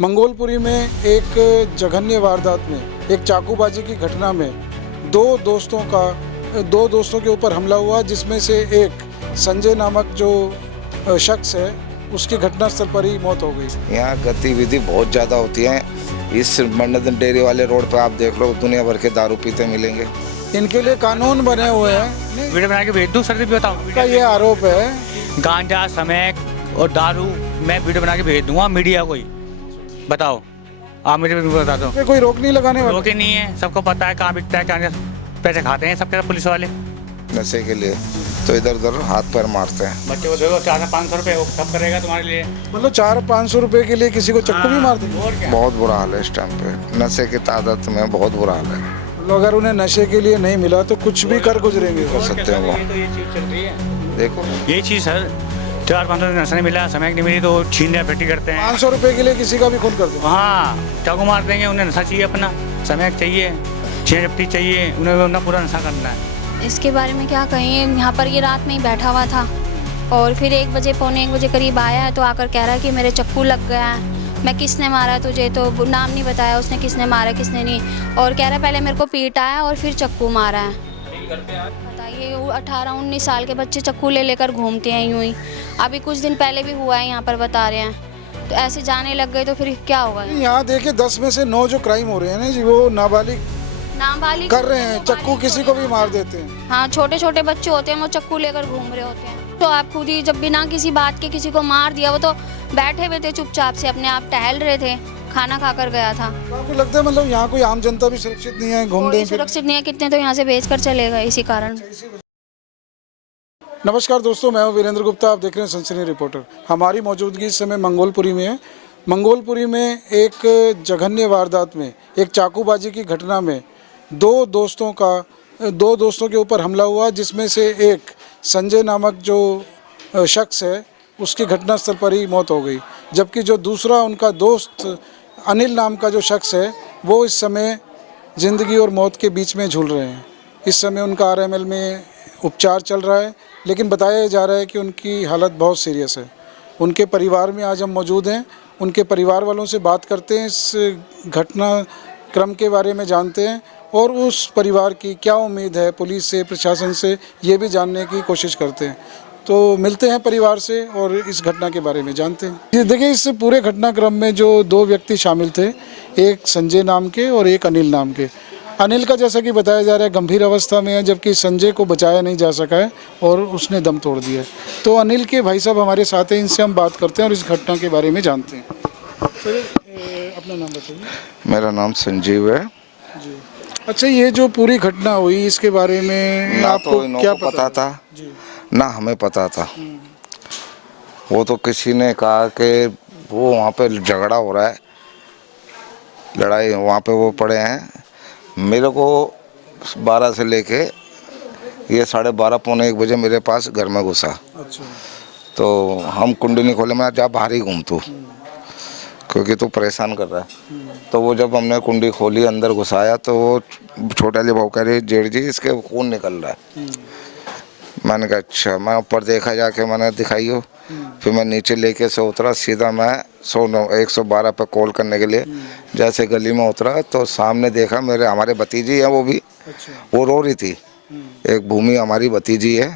मंगोलपुरी में एक जघन्य वारदात में एक चाकूबाजी की घटना में दो दोस्तों के ऊपर हमला हुआ, जिसमें से एक संजय नामक जो शख्स है उसकी घटनास्थल पर ही मौत हो गई। यहाँ गतिविधि बहुत ज़्यादा होती है। इस मंडन डेयरी वाले रोड पे आप देख लो, दुनिया भर के दारू पीते मिलेंगे। इनके लिए कानून बने हुए हैं। वीडियो बना के भेज दूँ सर, भी बताओ। का ये आरोप है गांजा, स्मैक और दारू मैं वीडियो बना के भेज दूंगा मीडिया को ही। बताओ, आप मुझे बता दो। कोई रोक नहीं लगाने वाला? रोक ही नहीं है, सबको पता है कहाँ बिकता है, क्या पैसे खाते हैं सबके पुलिस वाले। नशे के लिए तो इधर उधर हाथ पैर मारते हैं। बच्चे को देखो 400-500 रुपये वो सब करेगा तुम्हारे लिए। मतलब 400-500 रुपए के लिए किसी को चक्कू भी मार देंगे? और क्या? बहुत बुरा हाल है इस टाइम पे, नशे की तादाद में बहुत बुरा हाल है। तो अगर उन्हें नशे के लिए नहीं मिला तो कुछ भी कर गुजरेंगे। कर सकते हैं वो। तो ये चीज़ चल रही है, देखो ये चीज़ सर 400-500 नशा नहीं मिला, स्मैक नहीं मिली तो छीन पेटी करते हैं। 500 रुपए के लिए किसी का भी खून कर दो। हाँ, चाकू मार देंगे। उन्हें नशा चाहिए, अपना स्मैक चाहिए, छीन झपटी चाहिए, उन्हें अपना पूरा नशा करना है। इसके बारे में क्या कहें, यहाँ पर ये रात में ही बैठा हुआ था और फिर 1 बजे, पौने 1 बजे करीब आया है तो आकर कह रहा है कि मेरे चक्कू लग गया है। मैं किसने मारा तुझे, तो नाम नहीं बताया उसने, किसने मारा किसने नहीं, और कह रहा है पहले मेरे को पीटा है और फिर चक्कू मारा है। बताइए, 18-19 साल के बच्चे चक्कू ले लेकर घूमते हैं यूँ ही। अभी कुछ दिन पहले भी हुआ है यहाँ पर, बता रहे हैं। तो ऐसे जाने लग गए तो फिर क्या होगा? यहाँ देखिए 10 में से 9 जो क्राइम हो रहे हैं ना जी, वो नाबालिग कर रहे हैं। चक्कू किसी को भी मार देते हैं। हाँ, छोटे छोटे बच्चे होते हैं, वो चक्कू लेकर घूम रहे होते हैं। तो आप खुद ही जब बिना किसी बात के किसी को मार दिया, वो तो बैठे हुए थे चुपचाप से, अपने आप टहल रहे थे, खाना खाकर गया था। तो आपको लगता है मतलब यहाँ कोई आम जनता भी सुरक्षित नहीं है? कोई सुरक्षित नहीं है, कितने तो यहाँ से बेचकर चले गए इसी कारण। नमस्कार दोस्तों, मैं हूँ वीरेंद्र गुप्ता, आप देख रहे हैं सनसनी रिपोर्टर। हमारी मौजूदगी इस समय मंगोलपुरी में है। मंगोलपुरी में एक जघन्य वारदात में एक चाकूबाजी की घटना में दो दोस्तों के ऊपर हमला हुआ, जिसमें से एक संजय नामक जो शख्स है उसकी घटनास्थल पर ही मौत हो गई, जबकि जो दूसरा उनका दोस्त अनिल नाम का जो शख्स है वो इस समय ज़िंदगी और मौत के बीच में झूल रहे हैं। इस समय उनका RML में उपचार चल रहा है, लेकिन बताया जा रहा है कि उनकी हालत बहुत सीरियस है। उनके परिवार में आज हम मौजूद हैं, उनके परिवार वालों से बात करते हैं, इस घटनाक्रम के बारे में जानते हैं और उस परिवार की क्या उम्मीद है पुलिस से, प्रशासन से, ये भी जानने की कोशिश करते हैं। तो मिलते हैं परिवार से और इस घटना के बारे में जानते हैं। देखिए, इस पूरे घटनाक्रम में जो 2 व्यक्ति शामिल थे, एक संजय नाम के और एक अनिल नाम के। अनिल का जैसा कि बताया जा रहा है गंभीर अवस्था में है, जबकि संजय को बचाया नहीं जा सका है और उसने दम तोड़ दिया है। तो अनिल के भाई साहब हमारे साथ हैं, इनसे हम बात करते हैं और इस घटना के बारे में जानते हैं। सर, अपना नाम बताइए। मेरा नाम संजीव है जी। अच्छा, ये जो पूरी घटना हुई इसके बारे में आपको तो क्या पता था जी। ना हमें पता था। वो तो किसी ने कहा कि वो वहाँ पे झगड़ा हो रहा है, लड़ाई वहाँ पे वो पड़े हैं। मेरे को 12 से लेके ये 12:30 पौने 1 बजे मेरे पास घर में घुसा। अच्छा। तो हम कुंडी नहीं खोले, मैं जा बाहर ही घूम तू, क्योंकि तू परेशान कर रहा है। तो वो जब हमने कुंडी खोली, अंदर घुसाया, तो वो छोटे वाले भाव कह रही, जेठ जी इसके खून निकल रहा है। मैंने कहा अच्छा। मैं ऊपर देखा, जाके मैंने दिखाई हो। फिर मैं नीचे लेके से उतरा, सीधा मैं 112 पे कॉल करने के लिए जैसे गली में उतरा तो सामने देखा हमारे भतीजी है, वो भी अच्छा। वो रो रही थी। एक भूमि हमारी भतीजी है,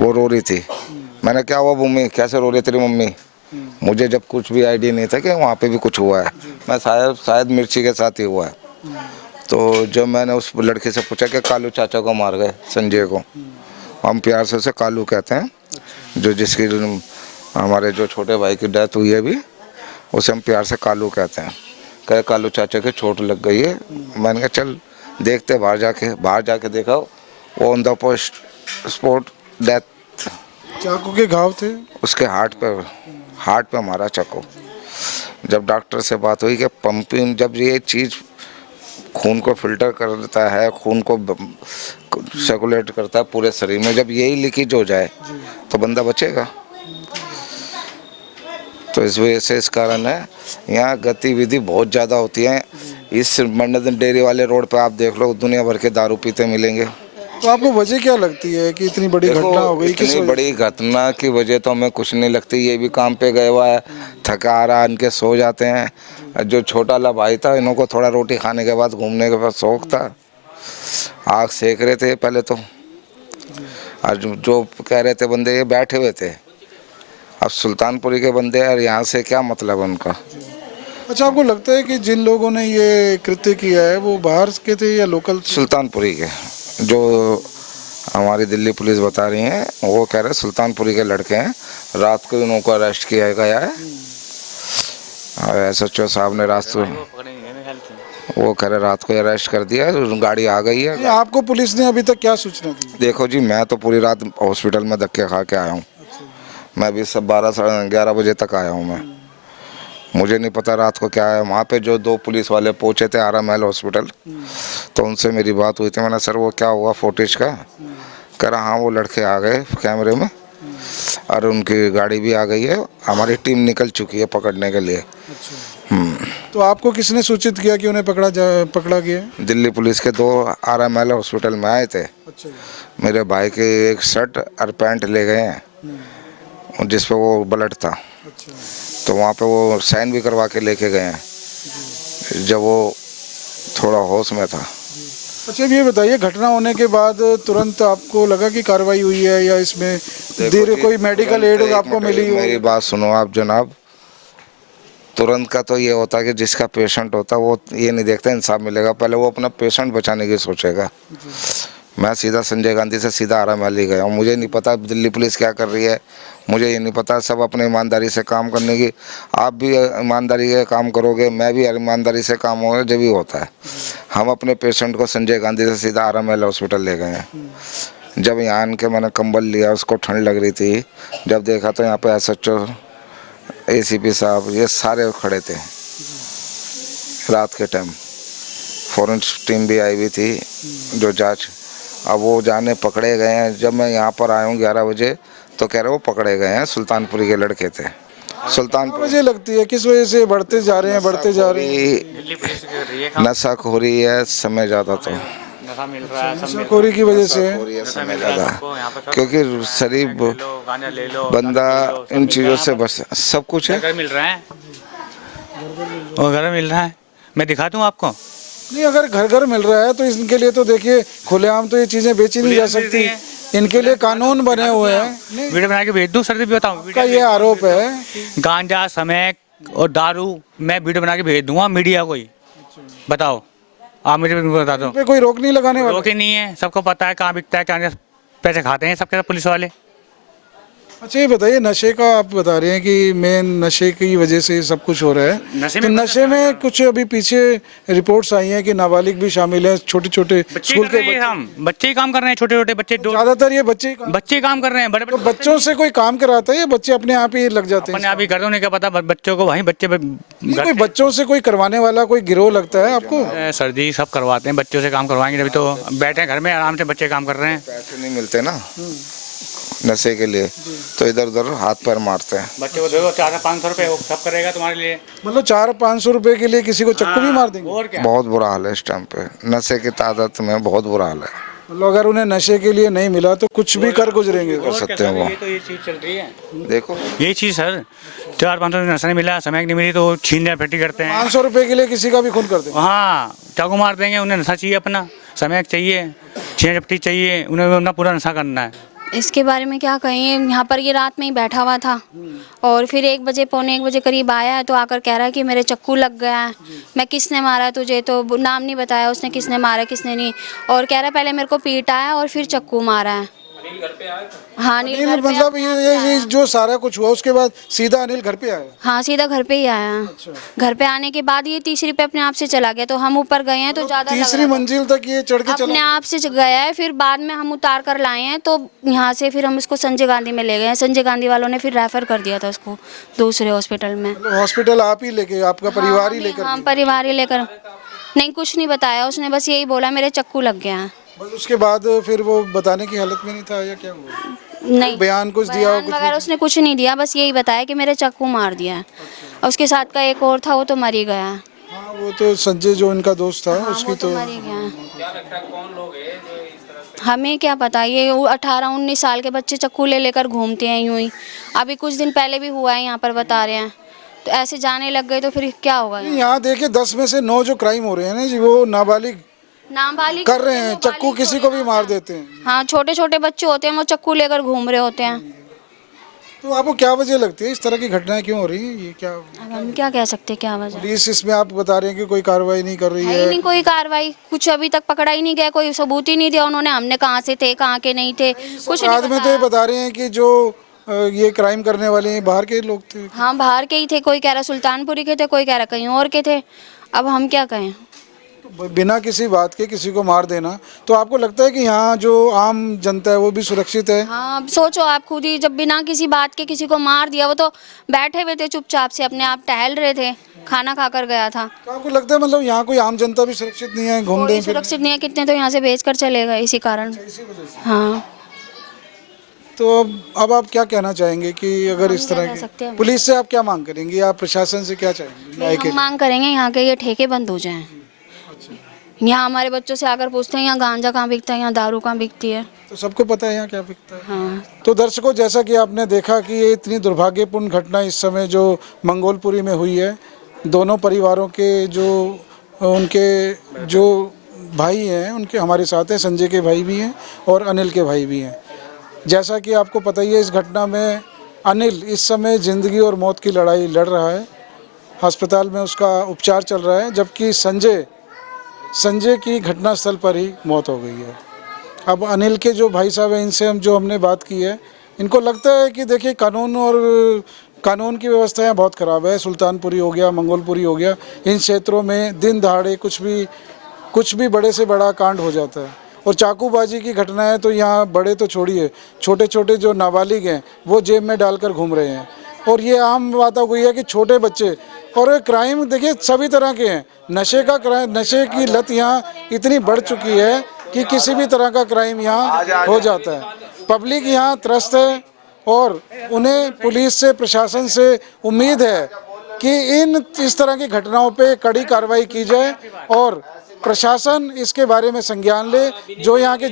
वो रो रही थी। मैंने क्या हुआ भूमि, कैसे रो रही तेरी मम्मी? मुझे जब कुछ भी आइडिया नहीं था कि वहाँ पे भी कुछ हुआ है। मैं शायद मिर्ची के साथ ही हुआ है। तो जब मैंने उस लड़के से पूछा कि कालू चाचा को मार गए, संजय को, हम प्यार से उसे कालू कहते हैं, जो जिसकी हमारे जो छोटे भाई की डेथ हुई है अभी, उसे हम प्यार से कालू कहते हैं। कहे कालू चाचा की चोट लग गई है। मैंने कहा चल देखते, बाहर जाके देखा, वो ऑन द स्पॉट डेथ। चाकू के घाव थे उसके हार्ट पे मारा चाकू। जब डॉक्टर से बात हुई कि पंपिंग, जब ये चीज़ खून को फिल्टर करता है, खून को सर्कुलेट करता है पूरे शरीर में, जब यही लीकेज हो जाए तो बंदा बचेगा। तो इस वजह से, इस कारण है यहाँ गतिविधि बहुत ज़्यादा होती है। इस मंडन डेयरी वाले रोड पे आप देख लो, दुनिया भर के दारू पीते मिलेंगे। तो आपको वजह क्या लगती है कि इतनी बड़ी देखो, घटना हो गई, किस इतनी वजह? बड़ी घटना की वजह तो हमें कुछ नहीं लगती। ये भी काम पे गए हुआ है, थका आ रहा, इनके सो जाते हैं। जो छोटा वाला भाई था, इन्हों को थोड़ा रोटी खाने के बाद घूमने के बाद शौक था, आग सेक रहे थे पहले तो। और जो कह रहे थे बंदे, ये बैठे हुए थे। अब सुल्तानपुरी के बंदे और यहाँ से क्या मतलब है उनका? अच्छा, आपको लगता है कि जिन लोगों ने ये कृत्य किया है वो बाहर के थे या लोकल थे? सुल्तानपुरी के, जो हमारी दिल्ली पुलिस बता रही है, वो कह रहे सुल्तानपुरी के लड़के हैं। रात को इन्हों को अरेस्ट किया गया है। SHO साहब ने वो कह रहे रात को अरेस्ट कर दिया, गाड़ी आ गई है। नहीं, आपको पुलिस ने अभी तक क्या सूचना दी? देखो जी, मैं तो पूरी रात हॉस्पिटल में धक्के खा के आया हूँ। मैं भी सब 12 साढ़े 11 बजे तक आया हूँ मैं। मुझे नहीं पता रात को क्या है। वहाँ पे जो 2 पुलिस वाले पहुँचे थे RML हॉस्पिटल, तो उनसे मेरी बात हुई थी। मैंने सर वो क्या हुआ फुटेज का? कह रहा हाँ, वो लड़के आ गए कैमरे में और उनकी गाड़ी भी आ गई है। हमारी टीम निकल चुकी है पकड़ने के लिए। तो आपको किसने सूचित किया कि उन्हें पकड़ा गया है? दिल्ली पुलिस के 2 RML हॉस्पिटल में आए थे। अच्छा, मेरे भाई के एक शर्ट और पैंट ले गए हैं जिस पे वो ब्लड था। अच्छा, तो वहाँ पे वो साइन भी करवा के लेके गए हैं जब वो थोड़ा होश में था। अच्छा, ये बताइए, घटना होने के बाद तुरंत आपको लगा कि कार्रवाई हुई है या इसमें देर कोई मेडिकल एड आपको मिली हो? मेरी बात सुनो आप जनाब, तुरंत का तो ये होता है कि जिसका पेशेंट होता है वो ये नहीं देखता इंसाफ मिलेगा, पहले वो अपना पेशेंट बचाने की सोचेगा। मैं सीधा संजय गांधी से सीधा RML ही गया हूँ। मुझे नहीं पता दिल्ली पुलिस क्या कर रही है, मुझे ये नहीं पता। सब अपने ईमानदारी से काम करने की, आप भी ईमानदारी से काम करोगे, मैं भी ईमानदारी से काम होगा, जब भी होता है। हम अपने पेशेंट को संजय गांधी से सीधा RML हॉस्पिटल ले गए हैं। जब यहाँ आन के मैंने कंबल लिया, उसको ठंड लग रही थी, जब देखा तो यहाँ पे SHO ACP साहब ये सारे खड़े थे। रात के टाइम फॉरेंसिक टीम भी आई हुई थी जो जांच। अब वो जाने पकड़े गए हैं। जब मैं यहाँ पर आया हूँ 11 बजे तो कह रहे वो पकड़े गए हैं, सुल्तानपुरी के लड़के थे। सुल्तानपुर मुझे लगती है किस वजह से बढ़ते जा रहे हैं? नशाखोरी नशाखोरी है, समय ज़्यादा तो नशा मिल रहा है, सब मिल नशाखोरी की वजह से है। नशाखोरी है, नशा समय मिल रहा है ज़्यादा, सबको, यहाँ पर सब क्योंकि शरीफ गांजा ले लो, बंदा दारू पी लो, सब इन मिल चीज़ों रहा से है। बस सब कुछ है। घर मिल रहा है, और घर मिल रहा है। मैं दिखा दूँ आपको? नहीं, अगर घर घर मिल रहा है तो इनके लिए तो देखिए खुलेआम तो ये चीजें बेची नहीं जा सकती। इनके लिए कानून बने हुए हैं। वीडियो बना के भेज दूँ? सर भी बताऊँ? का ये आरोप है। गांजा, स्मैक और दारू मैं वीडियो बना के भेज दूंगा मीडिया को ही। बताओ, आप मुझे बता दो। पे कोई रोक नहीं लगाने वाला? रोक ही नहीं है, सबको पता है कहाँ बिकता है, क्या पैसे खाते हैं सबके सब पुलिस वाले। अच्छा, ये बताइए, नशे का आप बता रहे हैं कि मेन नशे की वजह से सब कुछ हो रहा है। नशे तो में नशे में कुछ अभी पीछे रिपोर्ट्स आई हैं कि नाबालिग भी शामिल हैं, छोटे छोटे स्कूल के बच्चे। हम बच्चे ही काम कर रहे हैं, छोटे छोटे बच्चे। ज्यादातर ये बच्चे ही काम- बच्चे काम कर रहे हैं, बड़े तो बच्चों से कोई काम कराता है या बच्चे अपने आप ही लग जाते अपने हैं? आप ही कर दो, नहीं क्या पता बच्चों को वहीं बच्चे नहीं, कोई बच्चों से कोई करवाने वाला कोई गिरोह लगता है आपको? सर जी सब करवाते हैं, बच्चों से काम करवाएंगे तभी तो बैठे घर में आराम से बच्चे काम कर रहे हैं। पैसे नहीं मिलते ना नशे के लिए, तो इधर उधर हाथ पैर मारते हैं। बच्चे को देखो 400-500 रुपये, वो सब करेगा तुम्हारे लिए। मतलब 400-500 रुपए के लिए किसी को चक्कू भी मार देंगे? और क्या? बहुत बुरा हाल है इस टाइम पे, नशे की तादाद में बहुत बुरा हाल है। मतलब अगर उन्हें नशे के लिए नहीं मिला तो कुछ भी कर गुजरेंगे। कर सकते हैं वो। ये तो ये चीज़ चल रही है, देखो ये चीज़ सर 400-500 नशा नहीं मिला, समय नहीं मिली तो छीन फटी करते हैं। 500 रुपए के लिए किसी का भी खून कर देंगे। हाँ, चाकू मार देंगे। उन्हें नशा चाहिए, अपना समय चाहिए, छीन झपटी चाहिए, उन्हें अपना पूरा नशा करना है। इसके बारे में क्या कहें, यहाँ पर ये रात में ही बैठा हुआ था और फिर 1 बजे पौने 1 बजे करीब आया है तो आकर कह रहा है कि मेरे चक्कू लग गया है। मैं किसने मारा तुझे, तो नाम नहीं बताया उसने, किसने मारा किसने नहीं, और कह रहा है पहले मेरे को पीटा है और फिर चक्कू मारा है। हाँ, अनिल घर पे मतलब ये जो सारा कुछ हुआ उसके बाद सीधा अनिल घर पे आया? हाँ, सीधा घर पे ही आया। घर पे आने के बाद ये तीसरी पे अपने आप से चला गया, तो हम ऊपर गए हैं तो ज़्यादा लग तीसरी रहा था। मंजिल तक ये चढ़ के अपने चला? आप से गया है, फिर बाद में हम उतार कर लाए हैं, तो यहाँ से फिर हम इसको संजय गांधी में ले गए हैं। संजय गांधी वालों ने फिर रेफर कर दिया था उसको दूसरे हॉस्पिटल में। हॉस्पिटल आप ही लेके, आपका परिवार ही लेकर? हाँ, परिवार ही लेकर। नहीं, कुछ नहीं बताया उसने, बस यही बोला मेरे चक्कू लग गया है। बस उसके बाद फिर वो बताने की हालत में नहीं था या क्या हुआ? नहीं, बयान कुछ दिया हो? बयान वगैरह उसने कुछ नहीं दिया, बस यही बताया कि मेरे चक्कू मार दिया है। और उसके साथ का एक और था, वो तो मर ही गया। हाँ, वो तो संजय जो इनका दोस्त था हाँ, उसकी वो तो मर ही गया। हमें क्या पता, ये 18-19 साल के बच्चे चक्कू ले लेकर घूमते हैं यूं ही। अभी कुछ दिन पहले भी हुआ है यहाँ पर, बता रहे हैं। तो ऐसे जाने लग गए तो फिर क्या होगा? यहाँ देखिए 10 में से 9 जो क्राइम हो रहे हैं ना जी, वो नाबालिग नाबालिग कर रहे हैं, नाबालिग चक्कू किसी को भी मार देते हैं। हाँ, छोटे छोटे बच्चे होते हैं, वो चक्कू लेकर घूम रहे होते हैं। तो आपको क्या वजह लगती है इस तरह की घटनाएं क्यों हो रही हैं? ये क्या अब हम क्या कह सकते हैं क्या वजह पुलिस इसमें आप बता रहे हैं कि कोई कार्रवाई नहीं कर रही है ही है? नहीं, कोई कार्रवाई कुछ अभी तक पकड़ा ही नहीं गया, कोई सबूत ही नहीं दिया उन्होंने, हमने कहाँ से थे कहाँ के नहीं थे कुछ नहीं बाद में तो ये बताया। बता रहे हैं कि जो ये क्राइम करने वाले हैं बाहर के लोग थे। हाँ, बाहर के ही थे, कोई कह रहा सुल्तानपुरी के थे, कोई कह रहा कहीं और के थे। अब हम क्या कहें? बिना किसी बात के किसी को मार देना, तो आपको लगता है कि यहाँ जो आम जनता है वो भी सुरक्षित है? हाँ, अब सोचो आप खुद ही, जब बिना किसी बात के किसी को मार दिया, वो तो बैठे हुए थे चुपचाप से, अपने आप टहल रहे थे, खाना खाकर गया था। तो आपको लगता है मतलब यहाँ कोई आम जनता भी सुरक्षित नहीं है? घूमने कोई सुरक्षित नहीं है, कितने तो यहाँ से भेज कर चले गए इसी कारण। हाँ, तो अब आप क्या कहना चाहेंगे कि अगर इस क्या तरह कह की सकते हैं? पुलिस से आप क्या मांग करेंगे, आप प्रशासन से क्या चाहेंगे न्याय के हम मांग करेंगे यहाँ के ये ठेके बंद हो जाएं। यहाँ हमारे बच्चों से आकर पूछते हैं यहाँ गांजा कहाँ बिकता है, यहाँ दारू कहाँ बिकती है। तो सबको पता है यहाँ क्या बिकता है। हाँ, तो दर्शकों, जैसा कि आपने देखा कि ये इतनी दुर्भाग्यपूर्ण घटना इस समय जो मंगोलपुरी में हुई है, दोनों परिवारों के जो उनके जो भाई हैं उनके हमारे साथ हैं, संजय के भाई भी हैं और अनिल के भाई भी हैं। जैसा कि आपको पता ही है, इस घटना में अनिल इस समय ज़िंदगी और मौत की लड़ाई लड़ रहा है, अस्पताल में उसका उपचार चल रहा है, जबकि संजय की घटनास्थल पर ही मौत हो गई है। अब अनिल के जो भाई साहब हैं, इनसे हमने बात की है, इनको लगता है कि देखिए कानून की व्यवस्था यहाँ बहुत ख़राब है। सुल्तानपुरी हो गया, मंगोलपुरी हो गया, इन क्षेत्रों में दिन दहाड़े कुछ भी बड़े से बड़ा कांड हो जाता है। और चाकूबाजी की घटनाएं तो यहाँ बड़े तो छोड़िए, छोटे छोटे जो नाबालिग हैं वो जेब में डालकर घूम रहे हैं। और ये आम बात हो गई है कि छोटे बच्चे, और क्राइम देखिए सभी तरह के हैं। नशे की लत यहाँ इतनी बढ़ चुकी है कि किसी भी तरह का क्राइम यहाँ हो जाता है। पब्लिक यहाँ त्रस्त है और उन्हें पुलिस से, प्रशासन से उम्मीद है कि इस तरह की घटनाओं पे कड़ी कार्रवाई की जाए और प्रशासन इसके बारे में संज्ञान ले। जो यहाँ के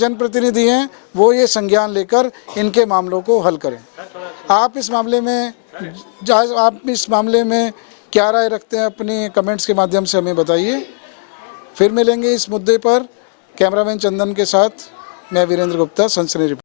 जनप्रतिनिधि हैं वो ये संज्ञान लेकर इनके मामलों को हल करें। आप इस मामले में क्या राय रखते हैं, अपनी कमेंट्स के माध्यम से हमें बताइए। फिर मिलेंगे इस मुद्दे पर। कैमरामैन चंदन के साथ मैं वीरेंद्र गुप्ता, सनसनी रिपोर्ट।